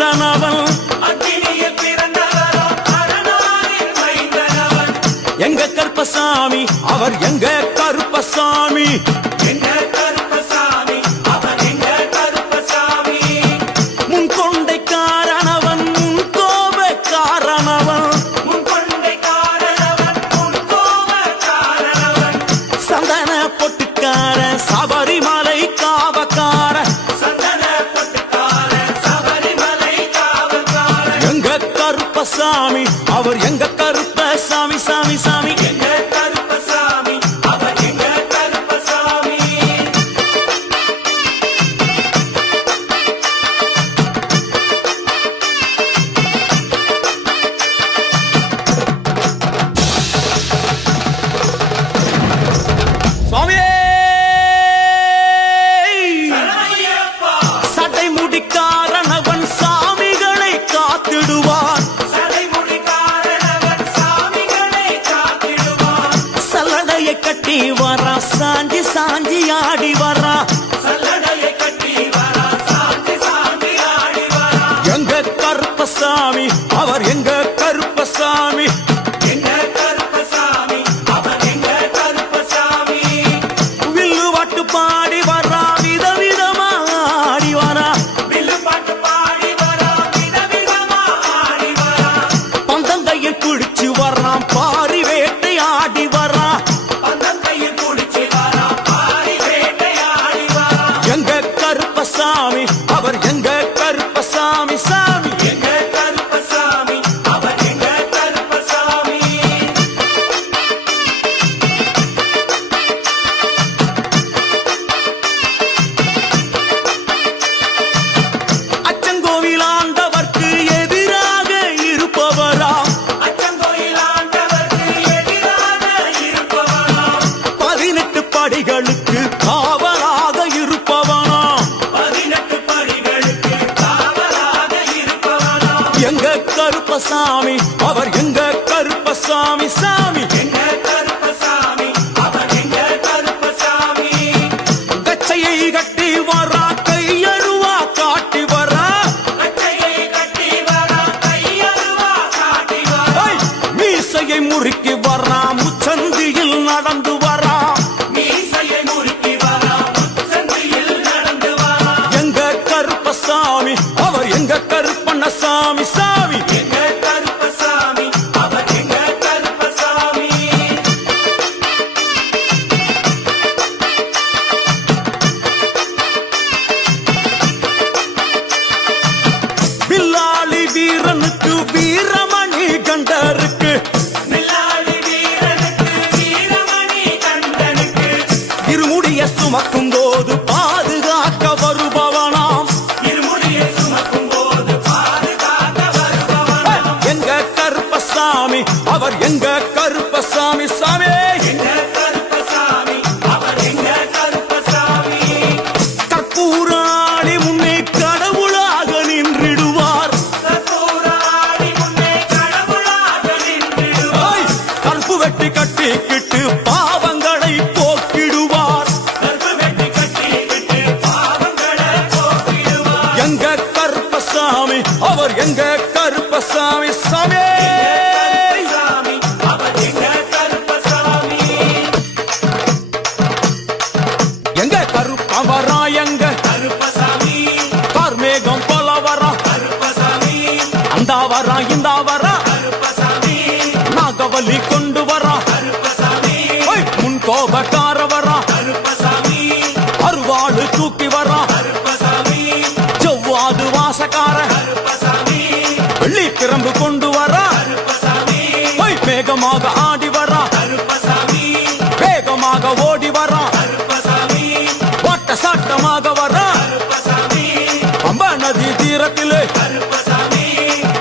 பிறந்தனவன் எங்க கருப்பசாமி அவர் எங்க கருப்பசாமி? எங்க கட்டி வரா சாஞ்சி சாஞ்சி ஆடி வரா. எங்க கருப்பசாமி அவர் எங்க கருப்பசாமி அவர் எங்க கருப்பசாமி சாமி? எங்க கருப்பசாமி? அவர் எங்க கருப்பசாமி? கச்சையை கட்டி வர சுமக்கும் போது பாதுகாக்க வருபவனாம் இருமுடியை சுமக்கும் போது பாதுகாக்க வருபவனாம். எங்க கருப்பசாமி அவர் எங்க கருப்பசாமி சாமி கருப்பசாமி சாமி. எங்க கருப்பவரா எங்க? கருப்பசாமி கார்மேகம் போல வரா கருப்பசாமி அந்த வரா இந்த வரா கருப்பசாமி. நாகவலி கொண்டு வரா. கருப்பசாமி. முன் கோபக்கார அரும்பு கொண்டு வரா போய் வேகமாக ஆடி வரா வேகமாக ஓடி வரா வட்ட சாட்டமாக வரா. அம்ப நதி தீரத்திலே.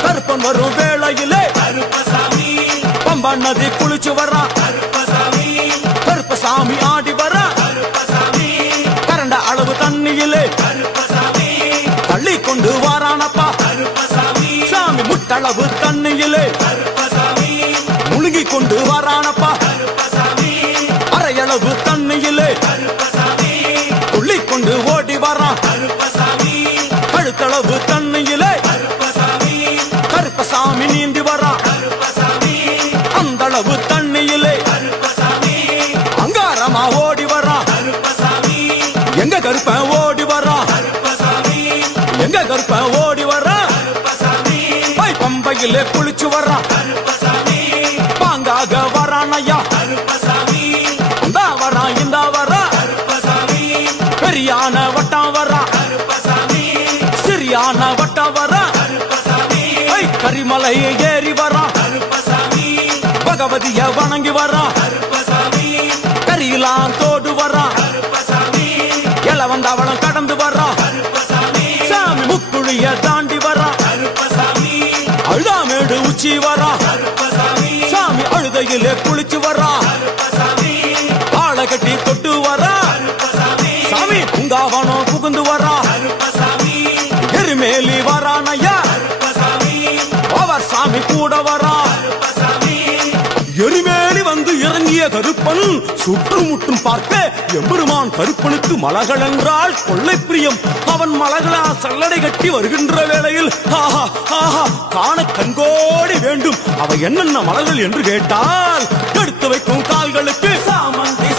கருப்பன் வரும் வேளையிலே. பம்பா நதி குளிச்சு வரா. கருப்பசாமி. ஆடி வரா கரண்ட அளவு தண்ணியிலே. தள்ளி கொண்டு வாரானப்பா. முட்டளவு தண்ணியிலே. முழுகி கொண்டு வாரானப்பா. பம்பையிலே வர்றா. பாங்காக வரான் ஐயா இந்த வரான் இந்த வரான் பெரியான வட்டம் வரான் சிறியான வட்டம் வரான் கரிமலை ஏறி வரா பகவதிய வணங்கி வரா கரியெல்லாம் தோடு வரான் கருப்பசாமி கடந்து வரா குளிச்சு வரா. சாமி அழுதையிலே குளிச்சு வரா. ஆளை கட்டி தொட்டு வரா. சாமி பூங்காவனம் புகுந்து வரா. எருமேலி வரான் ஐயா. அவர் சாமி கூட வரா. கலங்கிய கருப்பன் சுற்றுமுற்றும் பார்க்க எம்பெருமான் கருப்பனுக்கு மலகள் என்றால் கொள்ளை பிரியம். அவன் மலகளா சல்லடை கட்டி வருகின்ற வேளையில் ஆஹா ஆஹா காண கண்கோடி வேண்டும். அவை என்னென்ன மலர்கள் என்று கேட்டால் எடுத்து வைக்கும் கால்களுக்கு சாமந்தி